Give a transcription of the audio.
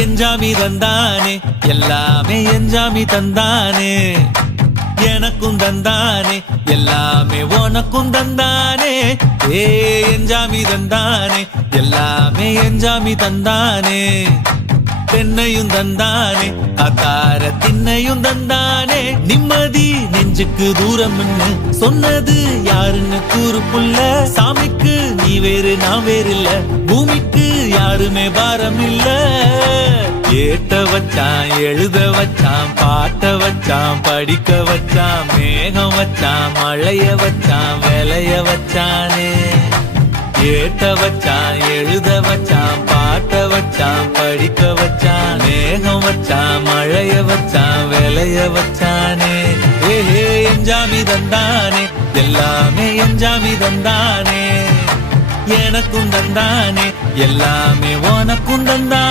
எஞ்சாமி தந்தானே எல்லாமே எஞ்சாமி தந்தானே எனக்கும் தந்தானே எல்லாமே உனக்கும் தந்தானே ஏ எஞ்சாமி தந்தானே எல்லாமே எஞ்சாமி தந்தானே தென்னையும் தந்தானே அத்தார திண்ணையும் தந்தானே நிம்மதி நெஞ்சுக்கு தூரம்னு சொன்னது யாருன்னு கூறு புள்ள சாமிக்கு நீ வேறு நான் வேறு இல்ல பூமிக்கு யாருமே பாரம் இல்ல ஏட்ட வச்சான் எழுத வச்சான் பாட்ட வச்சான் படிக்க வச்சான் மேகம் வச்சான் மழைய வச்சான் விளைய வச்சானே ஏட்ட வச்சான் எழுத வச்சான் பாட்ட வச்சான் படிக்க வச்சான் மேகம் வச்சான் மழைய வச்சான் விளைய வச்சானே ஏ எஞ்சாமி தந்தானே எல்லாமே எஞ்சாமி தந்தானே எனக்கும் தந்தானே எல்லாமே உனக்கும் தந்தானே